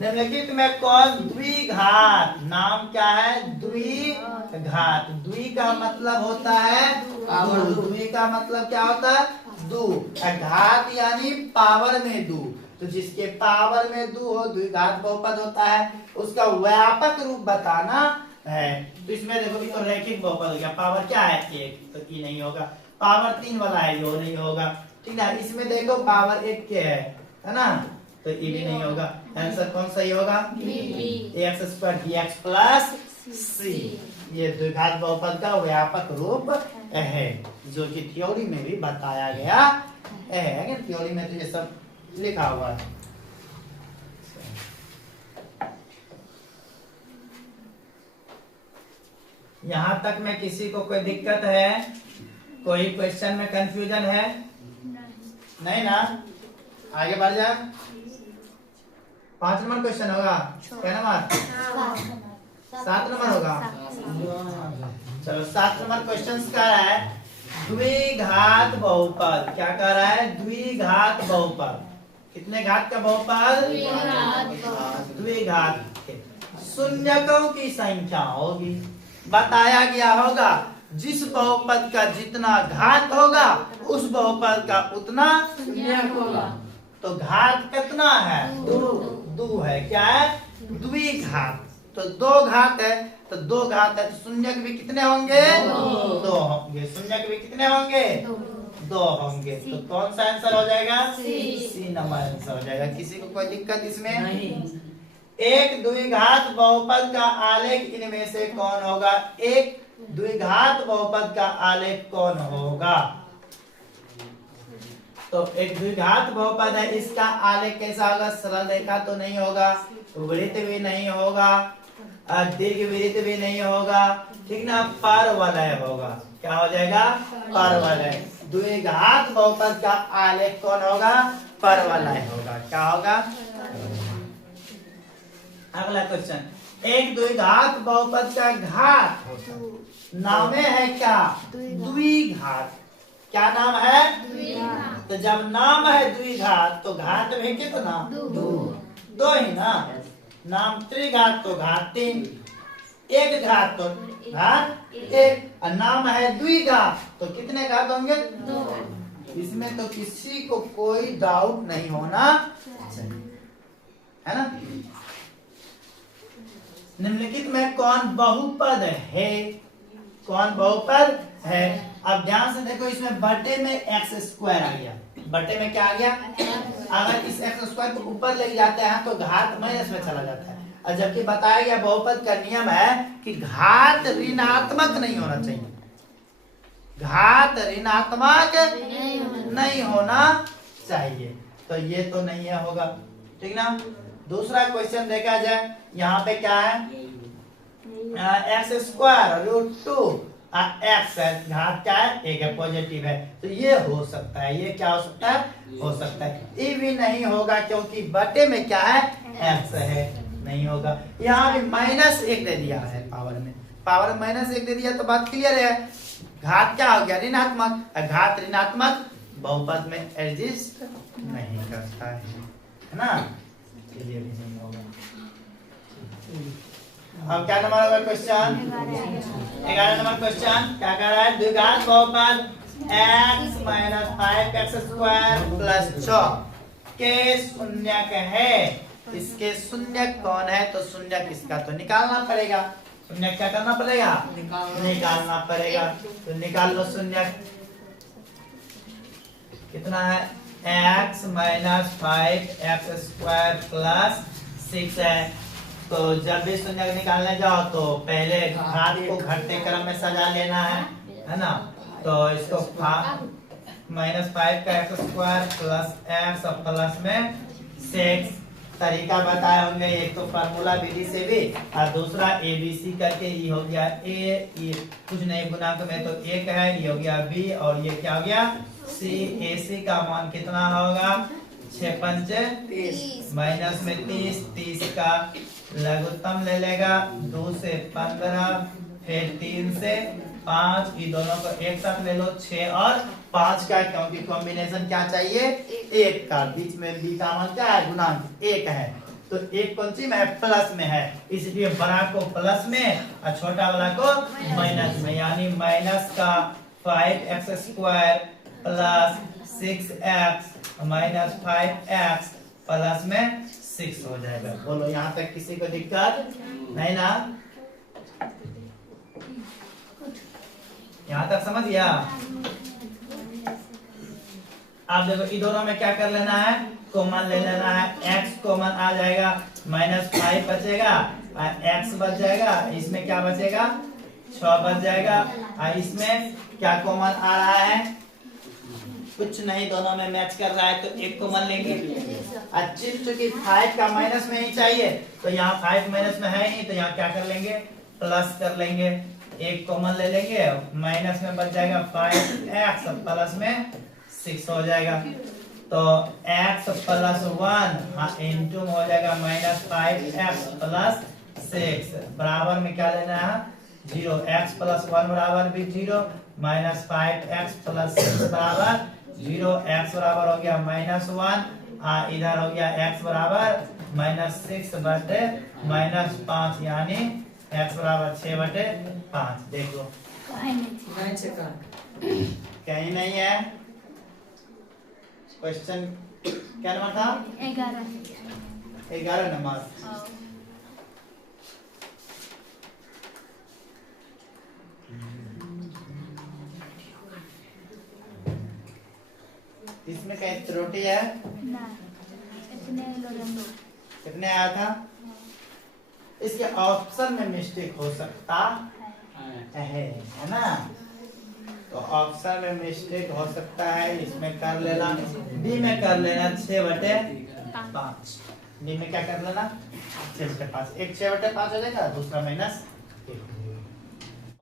निम्नलिखित में कौन द्विघात, नाम क्या है द्विघात, द्वि का मतलब होता है दो, द्वि का मतलब क्या होता है दो, घात यानी पावर में दो, तो जिसके पावर में दो हो द्विघात बहुपद होता है, उसका व्यापक रूप बताना है। तो इसमें देखो ये तो रैखिक बहुपद हो गया, पावर क्या है एक, तो ये नहीं होगा, पावर 3 वाला है यो नहीं होगा, ठीक है। इसमें देखो पावर 1 के है ना, तो ये भी नहीं होगा, आंसर कौन सही होगा एक्स स्क्वायर dx प्लस सी, ये द्विघात बहुपद का व्यापक रूप है, जो कि थ्योरी में भी बताया गया है, थ्योरी में तो ये सब लिखा हुआ है। यहां तक में किसी को कोई दिक्कत है, कोई क्वेश्चन में कंफ्यूजन है? नहीं ना, आगे बढ़ जाए। 5 नंबर क्वेश्चन होगा, क्या नंबर 7 नंबर होगा, चलो 7 नंबर क्वेश्चन कह रहा है द्विघात बहुपद, क्या कह रहा है द्विघात बहुपद, कितने घात का बहुपद द्विघात के शून्यकों की संख्या होगी, बताया गया होगा जिस बहुपद का जितना घात होगा उस बहुपद का उतना शून्यक होगा, तो घात कितना है दो है, क्या है द्विघात, तो 2 घात है, तो 2 घात है, तो शून्यक भी कितने होंगे 2 होंगे, शून्यक भी कितने होंगे 2 होंगे, तो कौन सा आंसर हो जाएगा सी नंबर आंसर हो जाएगा। किसी को कोई दिक्कत इसमें नहीं। एक द्विघात बहुपद का आलेख इनमें से कौन होगा, एक द्विघात बहुपद का आलेख कौन होगा, तो एक द्विघात बहुपद है, इसका आलेख कैसा होगा, सरल रेखा तो नहीं होगा, वृत्त भी नहीं होगा, दीर्घवृत्त भी नहीं होगा, ठीक ना, परवलय होगा, क्या हो जाएगा परवलय, द्विघात बहुपद का आलेख कौन होगा परवलय होगा, क्या होगा। अगला क्वेश्चन, एक द्विघात बहुपद का घात होता है, नामे है क्या द्विघात, क्या नाम है द्विघात, तो जब नाम है द्विघात तो घात में कितना दो ही ना, नाम त्रिघात तो घात 3, एक घात तो घात 1, और नाम है द्विघात तो कितने घात होंगे 2, इसमें तो किसी को कोई डाउट नहीं होना चाहिए, है ना। निम्नलिखित में कौन बहुपद है, कौन बहुपद है, अब ध्यान से देखो, इसमें बटे में एक्स स्क्वायर आ गया, बटे में क्या आ गया, अगर इस एक्स स्क्वायर को ऊपर ले जाते हैं तो घात माइनस में चला जाता है, और जबकि बताया गया बहुपद का नियम है कि घात ऋणात्मक नहीं होना चाहिए, घात ऋणात्मक नहीं होना चाहिए, तो ये तो नहीं है होगा, ठीक ना। दूसरा क्वेश्चन देखा जाए, यहाँ पे क्या है एक्स स्क्वायर रूट 2 एक्स है, घात क्या है 1 है, पॉजिटिव है, तो ये हो सकता है, ये क्या हो सकता है हो सकता है, ये भी नहीं होगा क्योंकि बटे में क्या है एक्स है, नहीं होगा। यहाँ भी -1 दे दिया है, पावर में -1 दे दिया तो बात क्लियर है, घात क्या हो गया ऋणात्मक, घात ऋणात्मक बहुपद में एडजस्ट नहीं करता है ना, इसलिए भी नहीं होगा। अब क्या नंबर होगा क्वेश्चन 11 नंबर क्वेश्चन, क्या कह रहा है द्विघात बहुपद x - 5x² + 6 के शून्यक है, इसके शून्यक कौन है, तो शून्यक इसका तो निकालना पड़ेगा, शून्यक क्या करना पड़ेगा निकालना पड़ेगा, तो निकाल लो शून्यक, कितना है x - 5x² + 6 है, तो जब भी शून्यक निकालने जाओ तो पहले घात को घटते क्रम में सजा लेना है ना, तो इसको -5 का x² + x और प्लस में 6 तरीका बताए होंगे, एक तो फार्मूला विधि से भी, और दूसरा ABC करके, ये हो गया a, ये कुछ नहीं गुणांक में तो 1 है, ये हो गया b, और ये क्या हो गया c, AC का मान कितना होगा 6 × 5 = 30, माइनस में 30 का लघुत्तम ले लेगा, 2 से 15, फिर 3 से 5, ये दोनों को एक साथ ले लो 6 और 5 का, क्योंकि कॉम्बिनेशन क्या चाहिए 1 का, बीच में बी का मान क्या है गुणांक 1 है, तो एक कौन सी में प्लस में है, इसलिए बड़ा को प्लस में और छोटा वाला को माइनस में, यानी माइनस का 5x square plus 6x minus 5x plus में 6 हो जाएगा। बोलो यहाँ तक किसी को दिक्कत नहीं ना? यहाँ तक समझ गया? आप देखो इन दोनों में क्या कर लेना है, कॉमन ले लेना है, x कॉमन आ जाएगा, -5 बचेगा और x बच जाएगा, इसमें क्या बचेगा 6 बच जाएगा और इसमें क्या कॉमन आ रहा है, कुछ नहीं, दोनों में मैच कर रहा है तो एक कॉमन लेंगे। अच्छी चूंकि 5 का माइनस में ही चाहिए तो यहाँ 5 माइनस में है ही, तो यहाँ क्या कर लेंगे प्लस कर लेंगे, एक कॉमन ले लेंगे, माइनस में बच जाएगा 5x प्लस में 6 हो जाएगा। तो x प्लस 1 इंटू हो जाएगा -5x प्लस 6 बराबर में क्या लेना है 0, x प्लस 1 बराबर भी 0, -5x प्लस 6 बराबर 0, x बराबर हो गया -1, इधर हो गया x बराबर -6 बटे -5, यानी x बराबर 6/5। देखो कहीं नहीं है। क्वेश्चन क्या नंबर था? 11 नंबर। इसमें कहीं त्रुटि है ना, कितने आया था? इसके ऑप्शन में मिस्टेक हो सकता है ना, तो ऑप्शन में मिस्टेक हो सकता है, इसमें कर लेना, बी में कर लेना 6/5, बी में क्या कर लेना 6/5, एक 6/5 हो जाएगा, दूसरा -1।